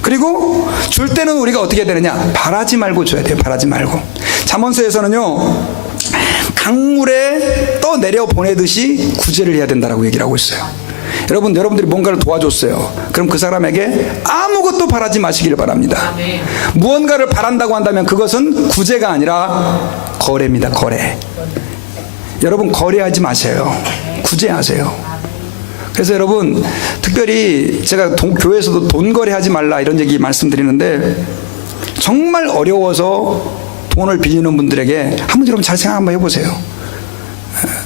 그리고 줄 때는 우리가 어떻게 해야 되느냐? 바라지 말고 줘야 돼요. 바라지 말고. 잠언서에서는요, 강물에 떠내려 보내듯이 구제를 해야 된다라고 얘기를 하고 있어요. 여러분들이 뭔가를 도와줬어요. 그럼 그 사람에게 아무것도 바라지 마시기를 바랍니다. 무언가를 바란다고 한다면 그것은 구제가 아니라 거래입니다. 거래. 여러분, 거래하지 마세요. 구제하세요. 그래서 여러분, 특별히 제가 교회에서도 돈 거래하지 말라 이런 얘기 말씀드리는데, 정말 어려워서 돈을 빌리는 분들에게 한번 여러분 잘 생각 한번 해보세요.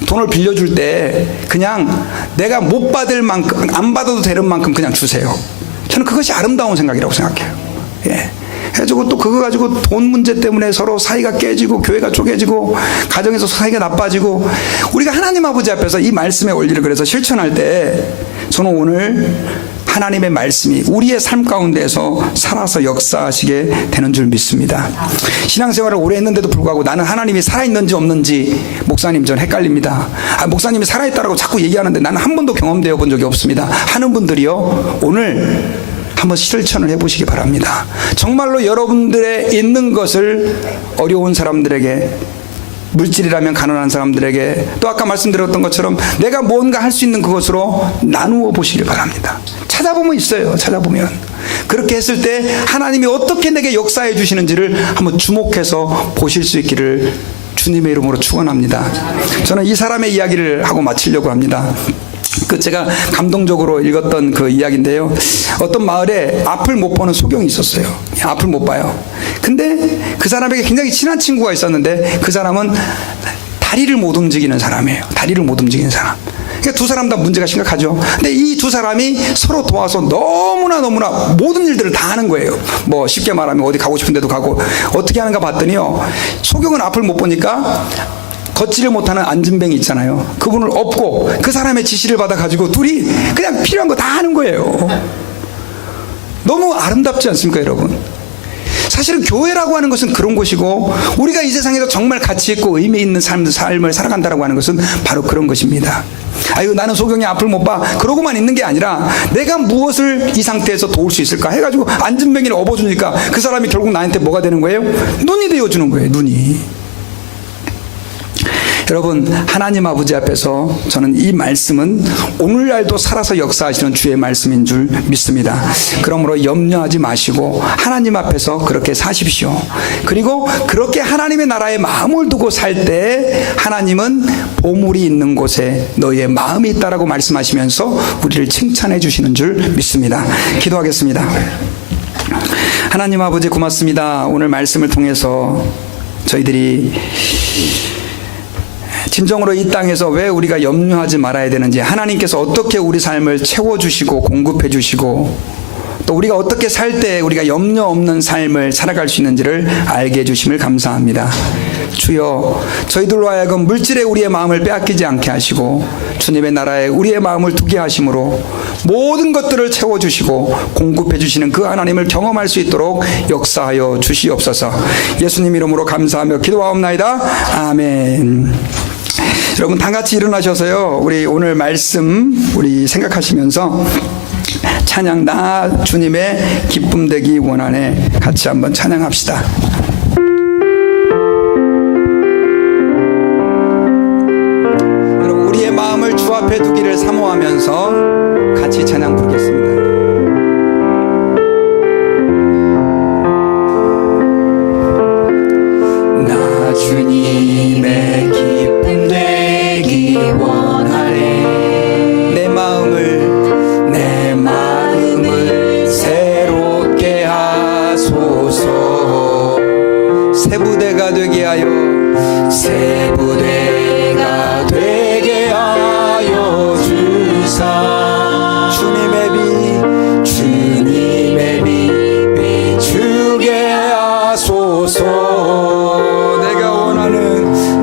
돈을 빌려줄 때 그냥 내가 못 받을 만큼, 안 받아도 되는 만큼 그냥 주세요. 저는 그것이 아름다운 생각이라고 생각해요. 예. 해주고 또 그거 가지고 돈 문제 때문에 서로 사이가 깨지고 교회가 쪼개지고 가정에서 사이가 나빠지고, 우리가 하나님 아버지 앞에서 이 말씀의 원리를 그래서 실천할 때, 저는 오늘 하나님의 말씀이 우리의 삶 가운데서 살아서 역사하시게 되는 줄 믿습니다. 신앙생활을 오래 했는데도 불구하고 나는 하나님이 살아있는지 없는지 목사님 전 헷갈립니다. 목사님이 살아있다라고 자꾸 얘기하는데 나는 한 번도 경험되어 본 적이 없습니다 하는 분들이요, 오늘 한번 실천을 해보시기 바랍니다. 정말로 여러분들의 있는 것을 어려운 사람들에게, 물질이라면 가난한 사람들에게, 또 아까 말씀드렸던 것처럼 내가 뭔가 할 수 있는 그것으로 나누어 보시길 바랍니다. 찾아보면 있어요. 찾아보면. 그렇게 했을 때 하나님이 어떻게 내게 역사해 주시는지를 한번 주목해서 보실 수 있기를 주님의 이름으로 축원합니다. 저는 이 사람의 이야기를 하고 마치려고 합니다. 제가 감동적으로 읽었던 그 이야기인데요, 어떤 마을에 앞을 못 보는 소경이 있었어요. 앞을 못 봐요. 근데 그 사람에게 굉장히 친한 친구가 있었는데, 그 사람은 다리를 못 움직이는 사람이에요. 다리를 못 움직이는 사람. 그러니까 두 사람 다 문제가 심각하죠. 근데 이 두 사람이 서로 도와서 너무나 모든 일들을 다 하는 거예요. 뭐 쉽게 말하면 어디 가고 싶은 데도 가고. 어떻게 하는가 봤더니요, 소경은 앞을 못 보니까 걷지를 못하는 안진뱅이 있잖아요. 그분을 업고 그 사람의 지시를 받아가지고 둘이 그냥 필요한 거 다 하는 거예요. 너무 아름답지 않습니까, 여러분? 사실은 교회라고 하는 것은 그런 곳이고, 우리가 이 세상에서 정말 가치 있고 의미 있는 삶을 살아간다라고 하는 것은 바로 그런 것입니다. 아유, 나는 소경이 앞을 못 봐, 그러고만 있는 게 아니라 내가 무엇을 이 상태에서 도울 수 있을까 해가지고 안진뱅이를 업어주니까 그 사람이 결국 나한테 뭐가 되는 거예요? 눈이 되어주는 거예요. 눈이. 여러분, 하나님 아버지 앞에서 저는 이 말씀은 오늘날도 살아서 역사하시는 주의 말씀인 줄 믿습니다. 그러므로 염려하지 마시고 하나님 앞에서 그렇게 사십시오. 그리고 그렇게 하나님의 나라에 마음을 두고 살 때 하나님은 보물이 있는 곳에 너희의 마음이 있다라고 말씀하시면서 우리를 칭찬해 주시는 줄 믿습니다. 기도하겠습니다. 하나님 아버지, 고맙습니다. 오늘 말씀을 통해서 저희들이 진정으로 이 땅에서 왜 우리가 염려하지 말아야 되는지, 하나님께서 어떻게 우리 삶을 채워주시고 공급해 주시고, 또 우리가 어떻게 살 때 우리가 염려 없는 삶을 살아갈 수 있는지를 알게 해주심을 감사합니다. 주여, 저희들로 하여금 물질에 우리의 마음을 빼앗기지 않게 하시고 주님의 나라에 우리의 마음을 두게 하심으로 모든 것들을 채워주시고 공급해 주시는 그 하나님을 경험할 수 있도록 역사하여 주시옵소서. 예수님 이름으로 감사하며 기도하옵나이다. 아멘. 여러분, 다 같이 일어나셔서요, 우리 오늘 말씀 우리 생각하시면서 찬양, 나 주님의 기쁨 되기 원하네, 같이 한번 찬양합시다. 여러분, 우리의 마음을 주 앞에 두기를 사모하면서 같이 찬양 부르겠습니다. 나 주님의 기쁨 되기 원하네. 내 마음을 새롭게 하소서. 새 부대가 되게 하여 주사. 주님의 빛 비추게 하소서.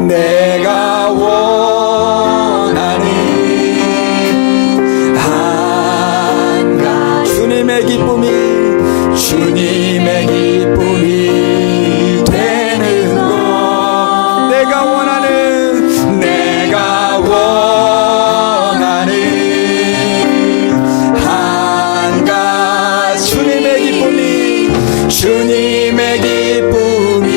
내가 원하는 한 가지 주님의 기쁨이 되는 것. 내가 원하는 한 가지 주님의 기쁨이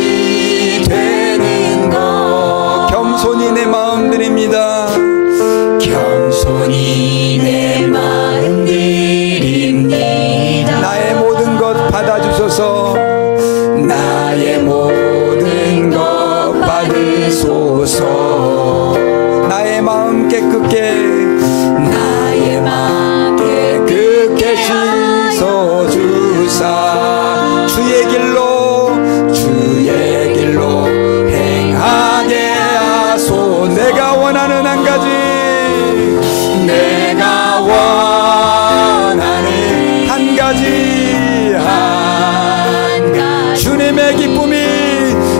되는 것. 겸손히 내 마음 드립니다. 겸손히 내 마음 드립니다. 나의 모든 것 받아주소서. 나의 모든 것 받으소서. 나의 마음 깨끗게 씻어주사. 주의 길로 행하게 하소. 내가 원하는 한 가지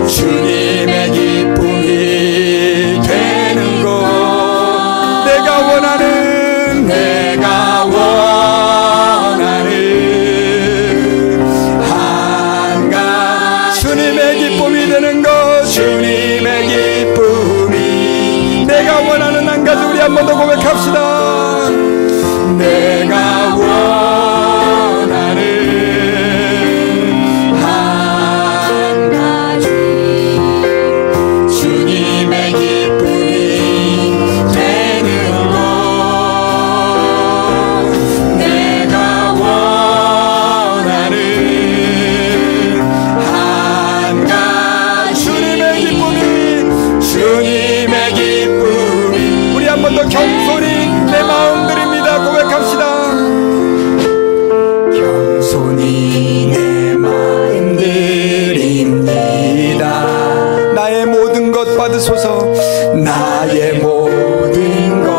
주님의 기쁨이 되는 것. 내가 원하는 한 가지 주님의 기쁨이 되는 것. 주님의 기쁨이 내가 원하는 한 가지. 우리 한 번 더 고백합시다. 내가 원하는 한 가지 주님의 기쁨이 되는 것. 내가 원하는 한 가지 주님의 기쁨이 우리 한 번 더 겸손히 내 마음 드립니다. 고백합시다. 겸손히 내 마음 드립니다. 나의 모든 것 받으소서. 나의 모든 것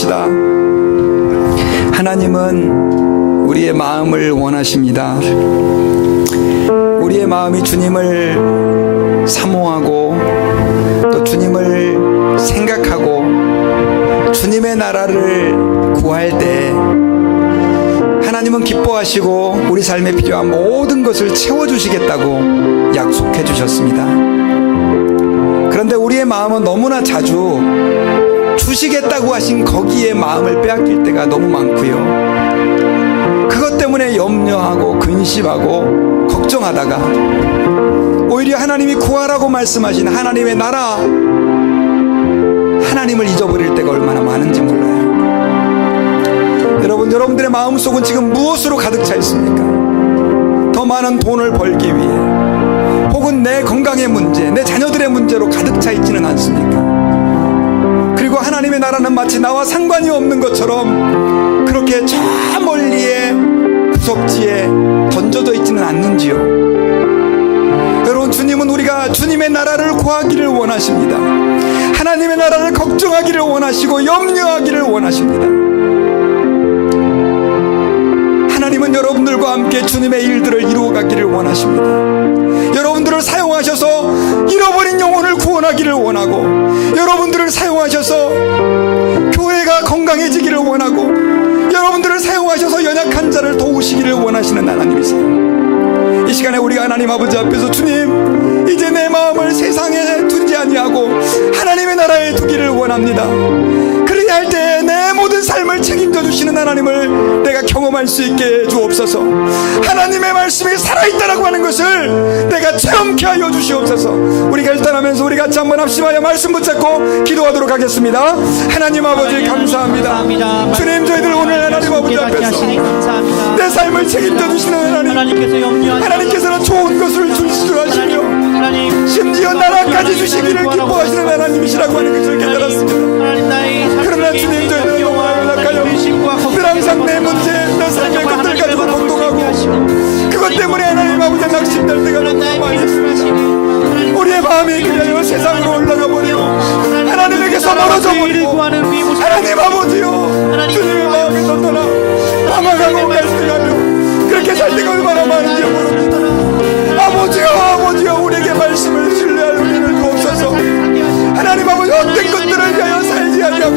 기도합시다. 하나님은 우리의 마음을 원하십니다. 우리의 마음이 주님을 사모하고 또 주님을 생각하고 주님의 나라를 구할 때 하나님은 기뻐하시고 우리 삶에 필요한 모든 것을 채워주시겠다고 약속해 주셨습니다. 그런데 우리의 마음은 너무나 자주 주시겠다고 하신 거기에 마음을 빼앗길 때가 너무 많고요. 그것 때문에 염려하고 근심하고 걱정하다가 오히려 하나님이 구하라고 말씀하신 하나님의 나라, 하나님을 잊어버릴 때가 얼마나 많은지 몰라요. 여러분, 여러분들의 마음속은 지금 무엇으로 가득 차 있습니까? 더 많은 돈을 벌기 위해, 혹은 내 건강의 문제, 내 자녀들의 문제로 가득 차 있지는 않습니까? 그리고 하나님의 나라는 마치 나와 상관이 없는 것처럼 그렇게 저 멀리에 구석지에 던져져 있지는 않는지요? 여러분, 주님은 우리가 주님의 나라를 구하기를 원하십니다. 하나님의 나라를 걱정하기를 원하시고 염려하기를 원하십니다. 하나님은 여러분들과 함께 주님의 일들을 이루어가기를 원하십니다. 여러분들을 사용하셔서 잃어버린 영혼을 구원하기를 원하고, 여러분들을 사용하셔서 교회가 건강해지기를 원하고, 여러분들을 사용하셔서 연약한 자를 도우시기를 원하시는 하나님이세요. 이 시간에 우리가 하나님 아버지 앞에서 주님, 이제 내 마음을 세상에 두지 아니하고 하나님의 나라에 두기를 원합니다. 그래야 할 때 내 모든 삶을 책임져 주시는 하나님을 내가 경험할 수 있게 해 주옵소서. 하나님의 말씀이 살아있다라고 하는 것을 내가 체험케 하여 주시옵소서. 우리 결단하면서 우리 같이 한번 합심하여 말씀 붙잡고 기도하도록 하겠습니다. 하나님 아버지 감사합니다. 주님, 저희들 오늘 하나님 아버지 앞에서 내 삶을 책임져 주시는 하나님께서는 좋은 것을 주실 줄 아시며 심지어 나라까지 주시기를 기뻐하시는 하나님이시라고 하는 것을 깨달았습니다. 그러나 주님, 저희들은 너무 연약하여 늘 항상 내 문제, 내 삶의 것들 가지고 고통하고 그것 때문에 하나님 아버지 낙심될 때가 너무 많이 있습니다. 우리의 마음이 그냥 세상으로 올라가 버리고 하나님에게서 멀어져 버리고, 하나님 아버지요, 주님의 마음에서 떠나 방황하고 갈등하며 그렇게 살 때가 얼마나 많은지 모릅니다. 아버지요, 우리에게 말씀을 신뢰할 은혜를 주옵소서. 하나님 아버지, 어떤 것들을 위하여 살지 아니하고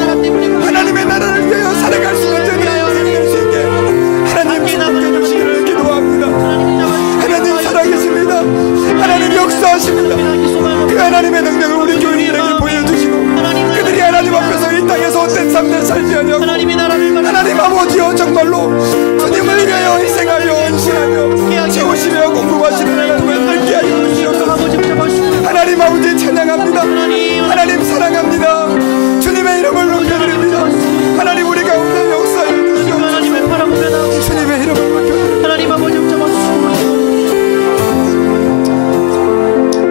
하나님의 나라를 위하여 살아갈 수 있는 자들이 될 수 있게 하나님 축복해 주시기를 기도합니다. 하나님 살아계십니다. 하나님 역사하십니다. 그 하나님의 능력을 우리 교인들에게 보여주시고 그들이 하나님 앞에서 이 땅에서 헛된 삶을 살지 아니하고 하나님 아버지요, 정말로 주님을 위하여 희생하여 헌신하며 채우시며 공급하시는 하나님을 알게 하여 주시옵소서. 하나님 아버지 찬양합니다. 하나님 사랑합니다. 주님의 이름을 높여드립니다. 하나님, 우리 가운데 역사해 주시옵소서. 주님의 이름을 높여드립니다. 하나님 아버지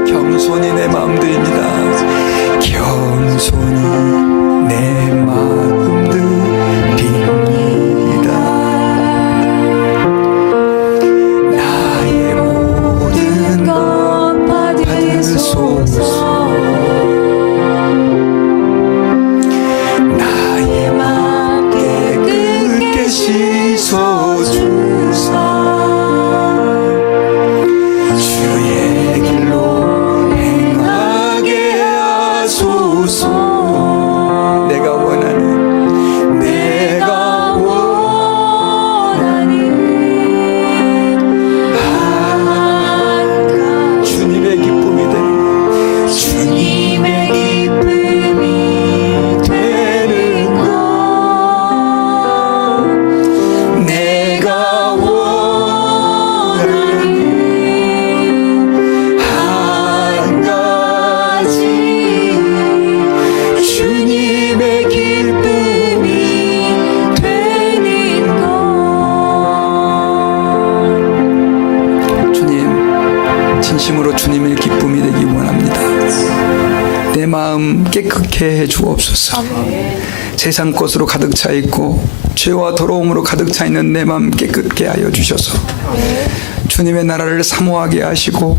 겸손히 내 마음 드립니다. 겸손히 내 마음 드립니다. 나의 모든 것 받으소서. 나의 마음 깨끗게 씻어주사 주의 길로 행하게 하소서. 내가 원하는 주님의 기쁨이 되는 것, 내가 원하는 한 가지, 주님의 기쁨이 되는 것. 주님, 진심으로 주님의 기쁨이 되기 원합니다. 내 마음 깨끗게 해 주옵소서. 세상 것으로 가득 차 있고 죄와 더러움으로 가득 차 있는 내 마음 깨끗게 하여 주셔서 주님의 나라를 사모하게 하시고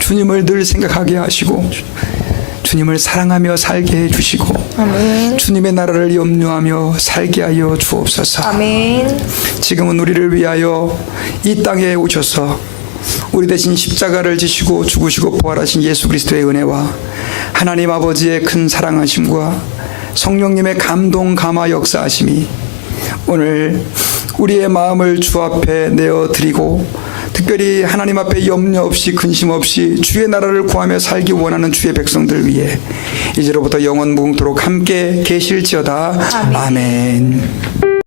주님을 늘 생각하게 하시고 주님을 사랑하며 살게 해주시고 아멘. 주님의 나라를 염려하며 살게 하여 주옵소서. 아멘. 지금은 우리를 위하여 이 땅에 오셔서 우리 대신 십자가를 지시고 죽으시고 부활하신 예수 그리스도의 은혜와 하나님 아버지의 큰 사랑하심과 성령님의 감동 감화 역사하심이 오늘 우리의 마음을 주 앞에 내어드리고 특별히 하나님 앞에 염려 없이 근심 없이 주의 나라를 구하며 살기 원하는 주의 백성들 위해 이제로부터 영원 무궁토록 함께 계실지어다. 아멘.